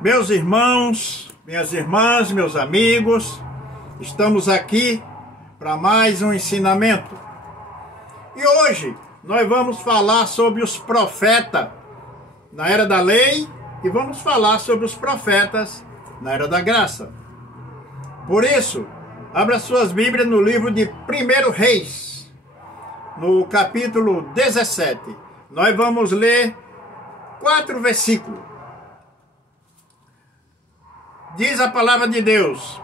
Meus irmãos, minhas irmãs, meus amigos, estamos aqui para mais um ensinamento. E hoje nós vamos falar sobre os profetas na Era da Lei e vamos falar sobre os profetas na Era da Graça. Por isso, abra suas Bíblias no livro de 1 Reis, no capítulo 17. Nós vamos ler 4 versículos. Diz a palavra de Deus: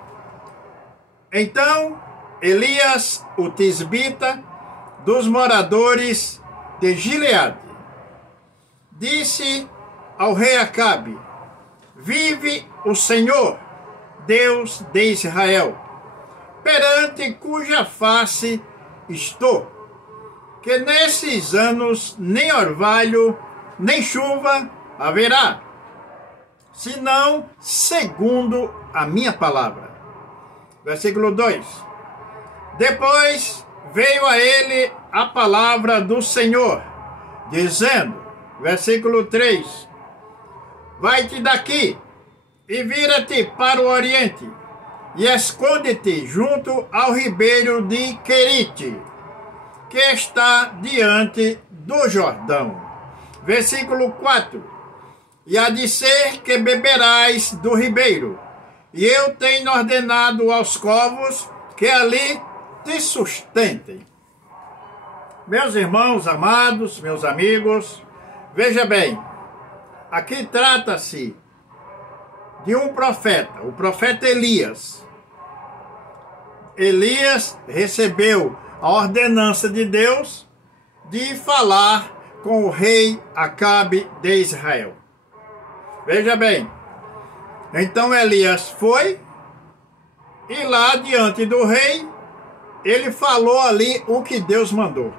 Então Elias, o tisbita, dos moradores de Gileade, disse ao rei Acabe: Vive o Senhor, Deus de Israel, perante cuja face estou, que nesses anos nem orvalho, nem chuva haverá, senão segundo a minha palavra. Versículo 2. Depois veio a ele a palavra do Senhor, dizendo, versículo 3, Vai-te daqui e vira-te para o oriente, e esconde-te junto ao ribeiro de Querite, que está diante do Jordão. Versículo 4. E há de ser que beberás do ribeiro, e eu tenho ordenado aos corvos que ali te sustentem. Meus irmãos amados, meus amigos, veja bem, aqui trata-se de um profeta, o profeta Elias. Elias recebeu a ordenança de Deus de falar com o rei Acabe de Israel. Veja bem, então Elias foi e lá diante do rei, ele falou ali o que Deus mandou.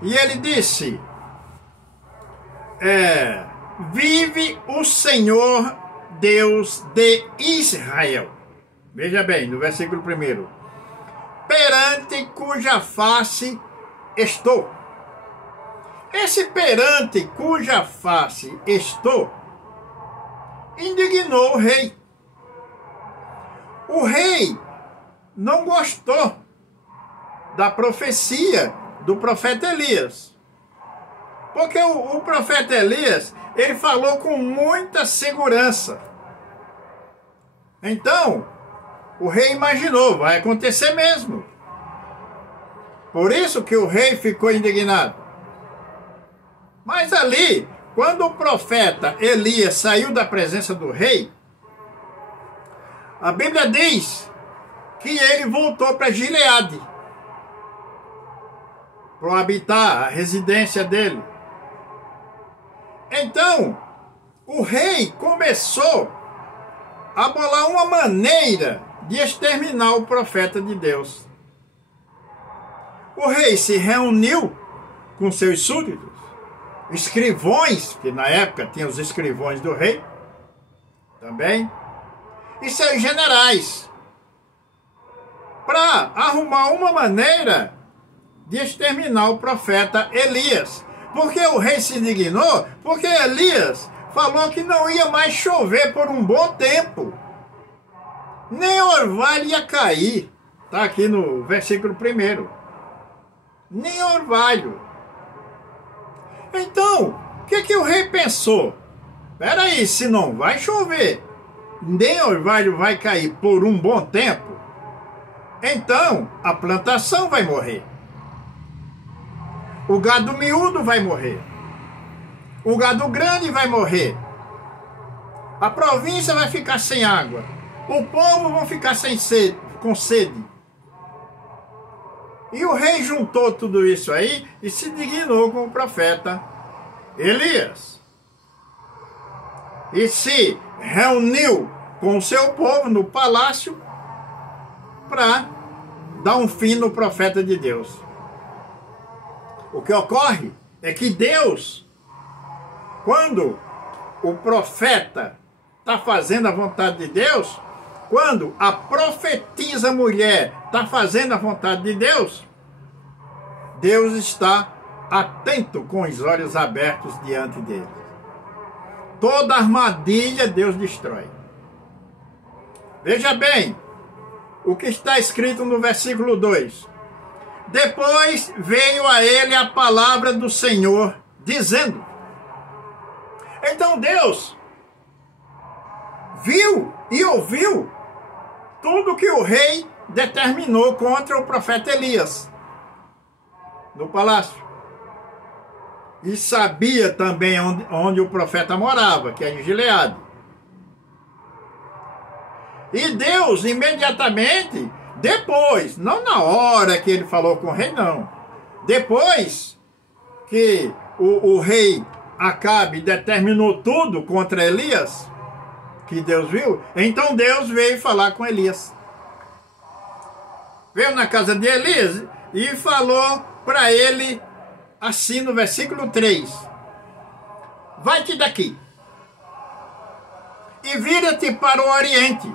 E ele disse, Vive o Senhor Deus de Israel. Veja bem, no versículo 1. Perante cuja face estou. Esse perante cuja face estou indignou o rei. O rei não gostou da profecia do profeta Elias. Porque o profeta Elias, ele falou com muita segurança. Então, o rei imaginou, vai acontecer mesmo. Por isso que o rei ficou indignado. Mas ali, quando o profeta Elias saiu da presença do rei, a Bíblia diz que ele voltou para Gileade, para habitar a residência dele. Então, o rei começou a bolar uma maneira de exterminar o profeta de Deus. O rei se reuniu com seus súditos, escrivões, que na época tinha os escrivões do rei, também, e seus generais, para arrumar uma maneira de exterminar o profeta Elias. Porque o rei se indignou, porque Elias falou que não ia mais chover por um bom tempo. Nem orvalho ia cair. Está aqui no versículo 1. Nem orvalho. Então, o que o rei pensou? Espera aí, se não vai chover, nem orvalho vai cair por um bom tempo, então a plantação vai morrer. O gado miúdo vai morrer. O gado grande vai morrer. A província vai ficar sem água. O povo vai ficar sem sede, com sede. E o rei juntou tudo isso aí e se indignou com o profeta Elias. E se reuniu com o seu povo no palácio para dar um fim no profeta de Deus. O que ocorre é que Deus, quando o profeta está fazendo a vontade de Deus, quando a profetisa mulher está fazendo a vontade de Deus, Deus está atento com os olhos abertos diante dele. toda armadilha Deus destrói. Veja bem o que está escrito no versículo 2. Depois veio a ele a palavra do Senhor, dizendo. Então Deus viu e ouviu tudo que o rei determinou contra o profeta Elias no palácio. E sabia também onde o profeta morava, que é em Gileade. E Deus imediatamente, depois, não na hora que ele falou com o rei, não. Depois que o rei Acabe determinou tudo contra Elias, que Deus viu, então Deus veio falar com Elias. Veio na casa de Elias e falou para ele assim no versículo 3. Vai-te daqui e vira-te para o oriente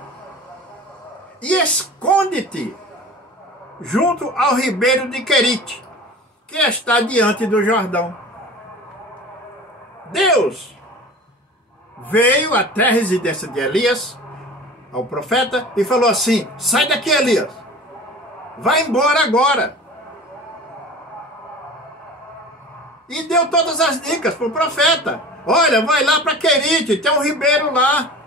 e esconde-te junto ao ribeiro de Querite, que está diante do Jordão. Deus veio até a residência de Elias, ao profeta, e falou assim: sai daqui, Elias, vai embora agora. E deu todas as dicas para o profeta. Olha, vai lá para Querite, tem um ribeiro lá.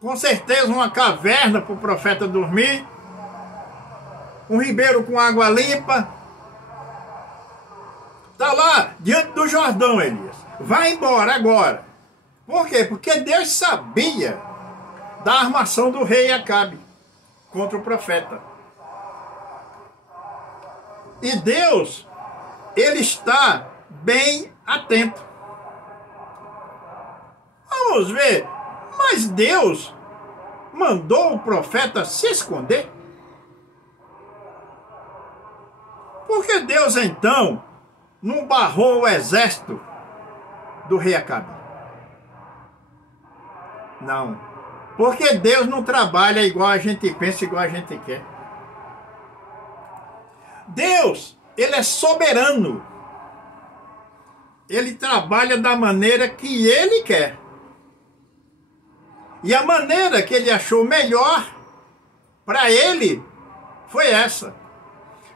Com certeza uma caverna para o profeta dormir. Um ribeiro com água limpa. Está lá, diante do Jordão, Elias. Vai embora agora. Por quê? Porque Deus sabia da armação do rei Acabe contra o profeta. E Deus, ele está bem atento. Vamos ver. Mas Deus mandou o profeta se esconder? Por que Deus, então, não barrou o exército do rei Acabe? Não. Porque Deus não trabalha igual a gente pensa, igual a gente quer. Deus, ele é soberano. Ele trabalha da maneira que ele quer. E a maneira que ele achou melhor para ele foi essa.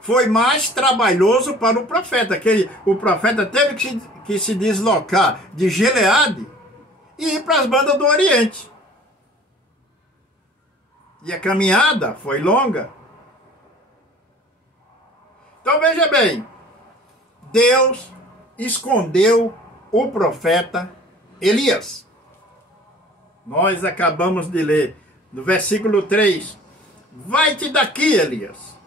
Foi mais trabalhoso para o profeta. O profeta teve que se deslocar de Gileade e ir para as bandas do Oriente. E a caminhada foi longa. Então veja bem, Deus escondeu o profeta Elias. Nós acabamos de ler no versículo 3. Vai-te daqui, Elias,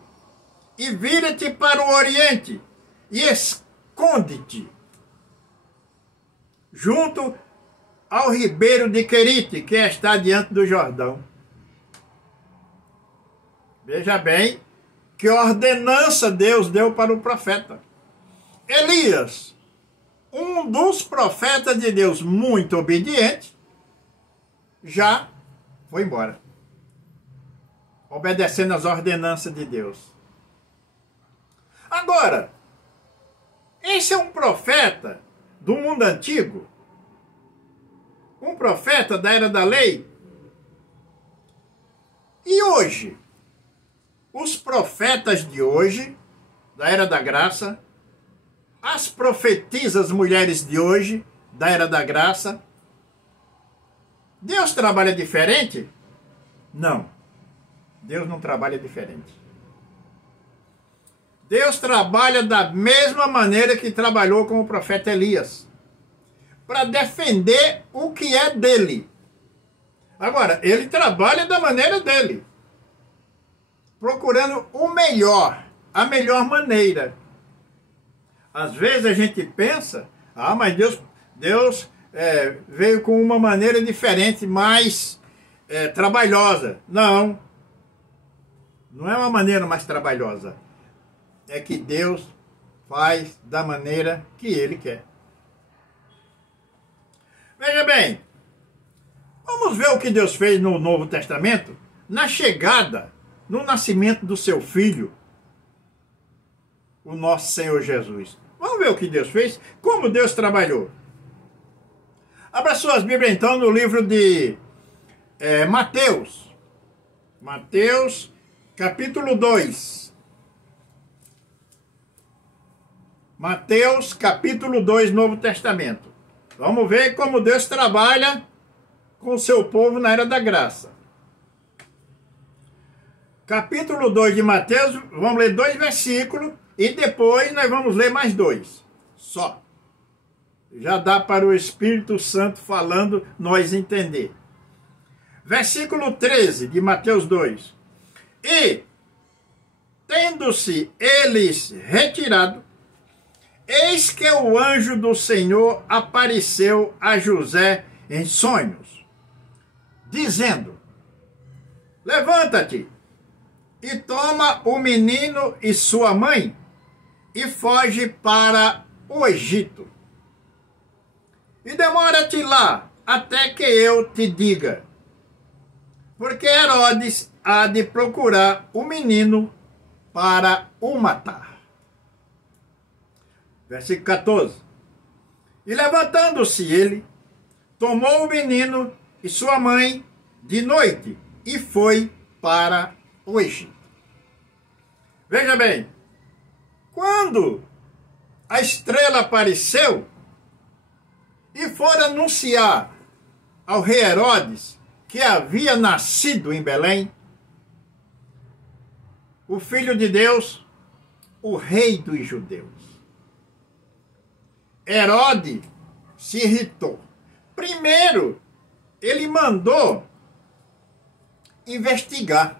e vira-te para o oriente e esconde-te junto ao ribeiro de Querite, que está diante do Jordão. Veja bem que ordenança Deus deu para o profeta. Elias, um dos profetas de Deus muito obediente, já foi embora, obedecendo às ordenanças de Deus. Agora, esse é um profeta do mundo antigo, um profeta da era da lei. E hoje, os profetas de hoje, da era da graça, as profetisas mulheres de hoje, da era da graça, Deus trabalha diferente? Não. Deus não trabalha diferente. Deus trabalha da mesma maneira que trabalhou com o profeta Elias, para defender o que é dele. Agora, ele trabalha da maneira dele, procurando o melhor, a melhor maneira. Às vezes a gente pensa, mas Deus veio com uma maneira diferente, mais trabalhosa. Não. Não é uma maneira mais trabalhosa. É que Deus faz da maneira que Ele quer. Veja bem, vamos ver o que Deus fez no Novo Testamento, na chegada, no nascimento do seu Filho, o nosso Senhor Jesus. Vamos ver o que Deus fez, como Deus trabalhou. Abra suas Bíblias então no livro de Mateus. Mateus, capítulo 2. Mateus, capítulo 2, Novo Testamento. Vamos ver como Deus trabalha com o seu povo na era da graça. Capítulo 2 de Mateus, vamos ler 2 versículos e depois nós vamos ler mais 2. Só. Já dá para o Espírito Santo falando nós entender. Versículo 13 de Mateus 2. E, tendo-se eles retirado, eis que o anjo do Senhor apareceu a José em sonhos, dizendo: levanta-te e toma o menino e sua mãe e foge para o Egito. E demora-te lá até que eu te diga, porque Herodes há de procurar o menino para o matar. Versículo 14. E levantando-se ele, tomou o menino e sua mãe de noite e foi para o Egito. Veja bem, quando a estrela apareceu e for anunciar ao rei Herodes que havia nascido em Belém o Filho de Deus, o rei dos judeus, Herodes se irritou. Primeiro, ele mandou investigar.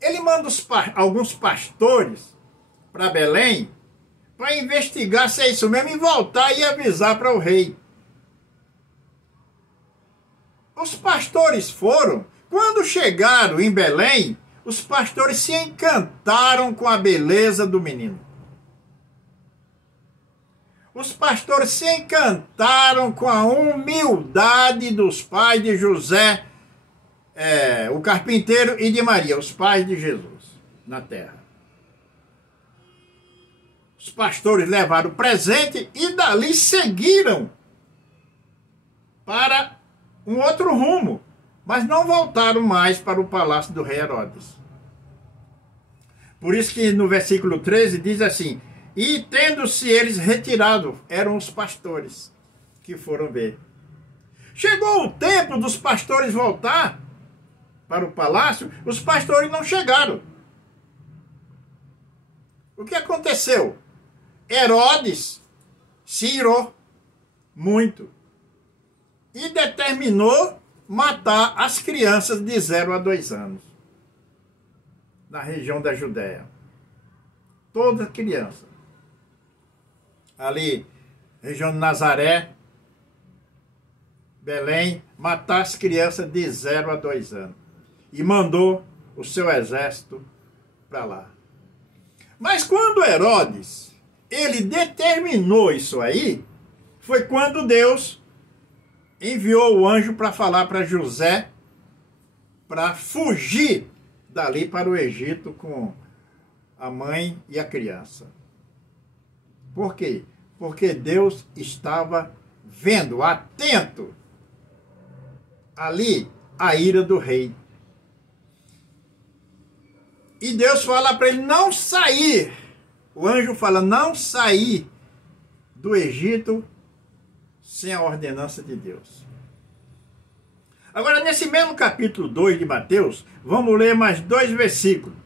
Ele manda alguns pastores para Belém para investigar se é isso mesmo e voltar e avisar para o rei. Os pastores foram. Quando chegaram em Belém, os pastores se encantaram com a beleza do menino. Os pastores se encantaram com a humildade dos pais de José, o carpinteiro, e de Maria, os pais de Jesus na terra. Os pastores levaram o presente e dali seguiram para um outro rumo, mas não voltaram mais para o palácio do rei Herodes. Por isso que no versículo 13 diz assim: e tendo-se eles retirado, eram os pastores que foram ver. Chegou o tempo dos pastores voltar para o palácio, os pastores não chegaram. O que aconteceu? Herodes se irou muito e determinou matar as crianças de 0 a 2 anos na região da Judéia. Toda criança. Ali, região de Nazaré, Belém, matar as crianças de 0 a 2 anos. E mandou o seu exército para lá. Mas quando Herodes, ele determinou isso aí, foi quando Deus enviou o anjo para falar para José para fugir dali para o Egito com a mãe e a criança. Por quê? Porque Deus estava vendo, atento, ali a ira do rei. E Deus fala para ele não sair. O anjo fala não sair do Egito sem a ordenança de Deus. Agora, nesse mesmo capítulo 2 de Mateus, vamos ler mais 2 versículos,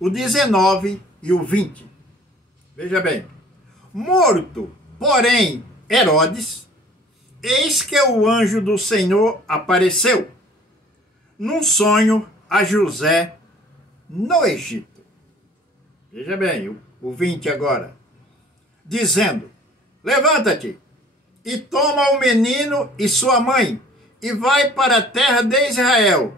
o 19 e o 20. Veja bem. Morto, porém, Herodes, eis que o anjo do Senhor apareceu num sonho a José no Egito. Veja bem, o 20 agora. Dizendo: levanta-te e toma o menino e sua mãe e vai para a terra de Israel,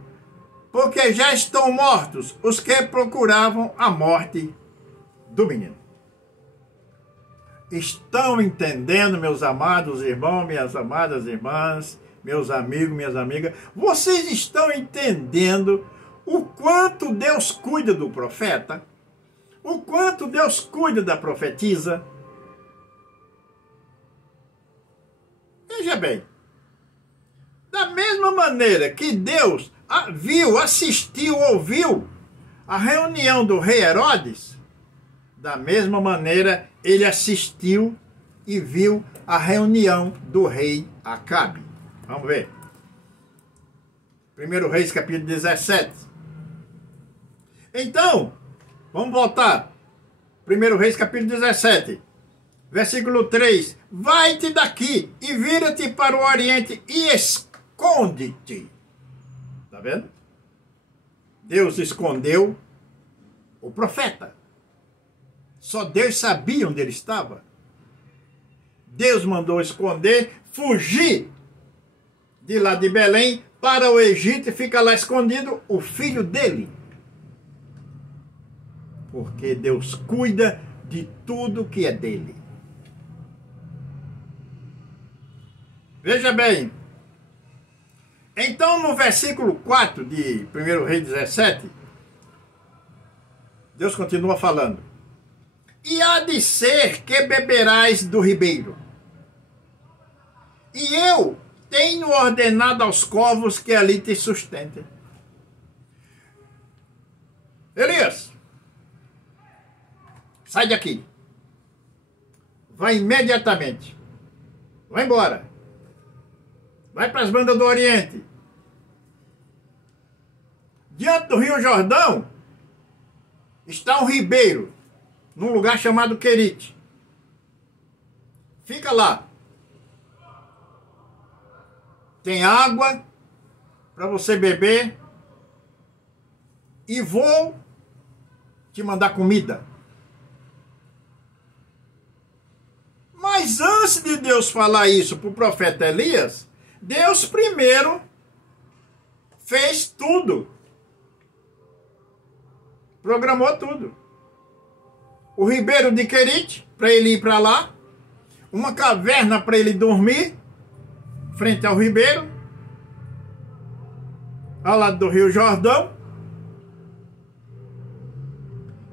porque já estão mortos os que procuravam a morte do menino. Estão entendendo, meus amados irmãos, minhas amadas irmãs, meus amigos, minhas amigas? Vocês estão entendendo o quanto Deus cuida do profeta? O quanto Deus cuida da profetisa? Veja bem, mesma maneira que Deus viu, assistiu, ouviu a reunião do rei Herodes, da mesma maneira ele assistiu e viu a reunião do rei Acabe. Vamos ver. 1 Reis, capítulo 17. Então, vamos voltar. 1 Reis, capítulo 17. Versículo 3. Vai-te daqui e vira-te para o oriente e esconde-te. Está vendo? Deus escondeu o profeta. Só Deus sabia onde ele estava. Deus mandou esconder, fugir de lá de Belém para o Egito e fica lá escondido o filho dele. Porque Deus cuida de tudo que é dele. Veja bem. Então, no versículo 4 de 1 Reis 17, Deus continua falando. E há de ser que beberás do ribeiro. E eu tenho ordenado aos corvos que ali te sustentem. Elias, sai daqui. Vai imediatamente. Vai embora. Vai para as bandas do Oriente. Diante do Rio Jordão está um ribeiro, num lugar chamado Querite. Fica lá. Tem água para você beber e vou te mandar comida. Mas antes de Deus falar isso para o profeta Elias, Deus primeiro fez tudo. Programou tudo. O ribeiro de Querite, para ele ir para lá. Uma caverna para ele dormir, frente ao ribeiro, ao lado do Rio Jordão.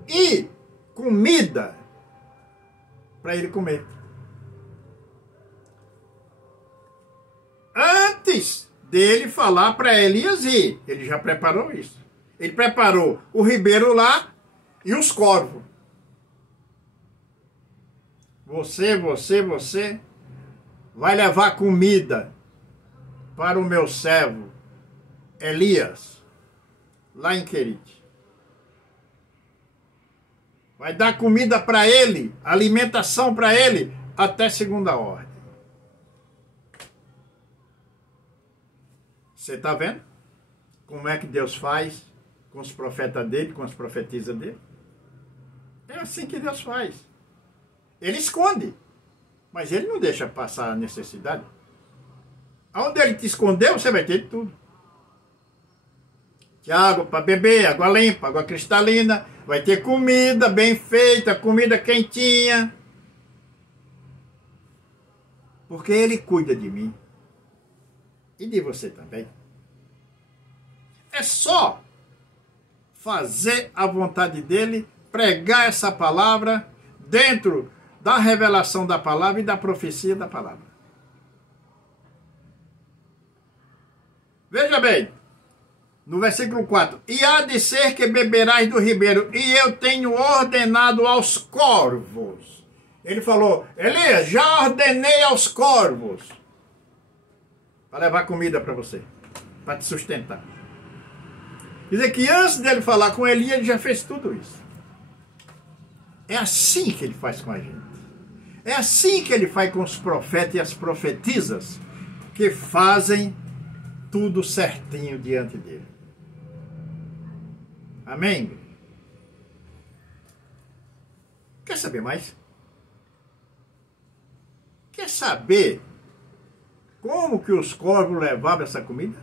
E comida para ele comer. Antes dele falar para Elias ir, ele já preparou isso. Ele preparou o ribeiro lá e os corvos. Você vai levar comida para o meu servo Elias, lá em Querite. Vai dar comida para ele, alimentação para ele, até segunda ordem. Você está vendo como é que Deus faz com os profetas dele, com as profetisas dele? É assim que Deus faz. Ele esconde, mas ele não deixa passar a necessidade. Aonde ele te escondeu, você vai ter de tudo. Tem água para beber, água limpa, água cristalina, vai ter comida bem feita, comida quentinha. Porque ele cuida de mim. E de você também. É só fazer a vontade dele, pregar essa palavra dentro da revelação da palavra e da profecia da palavra. Veja bem, no versículo 4. E há de ser que beberás do ribeiro, e eu tenho ordenado aos corvos. Ele falou, Elias, já ordenei aos corvos para levar comida para você, para te sustentar. Quer dizer que antes dele falar com Elias, ele já fez tudo isso. É assim que ele faz com a gente. É assim que ele faz com os profetas e as profetisas, que fazem tudo certinho diante dele. Amém? Quer saber mais? Quer saber como que os corvos levavam essa comida?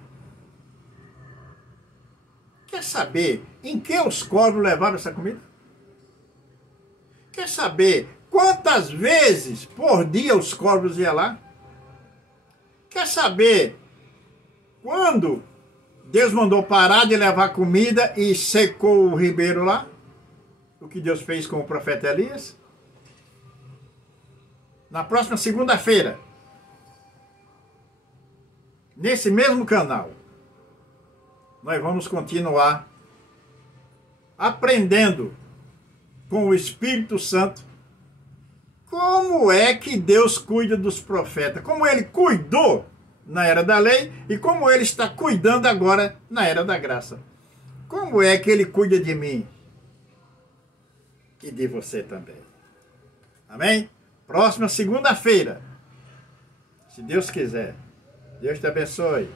Quer saber em que os corvos levavam essa comida? Quer saber quantas vezes por dia os corvos iam lá? Quer saber quando Deus mandou parar de levar comida e secou o ribeiro lá? O que Deus fez com o profeta Elias? Na próxima segunda-feira, nesse mesmo canal, nós vamos continuar aprendendo com o Espírito Santo como é que Deus cuida dos profetas, como ele cuidou na era da lei e como ele está cuidando agora na era da graça. Como é que ele cuida de mim e de você também. Amém? Próxima segunda-feira, se Deus quiser. Deus te abençoe.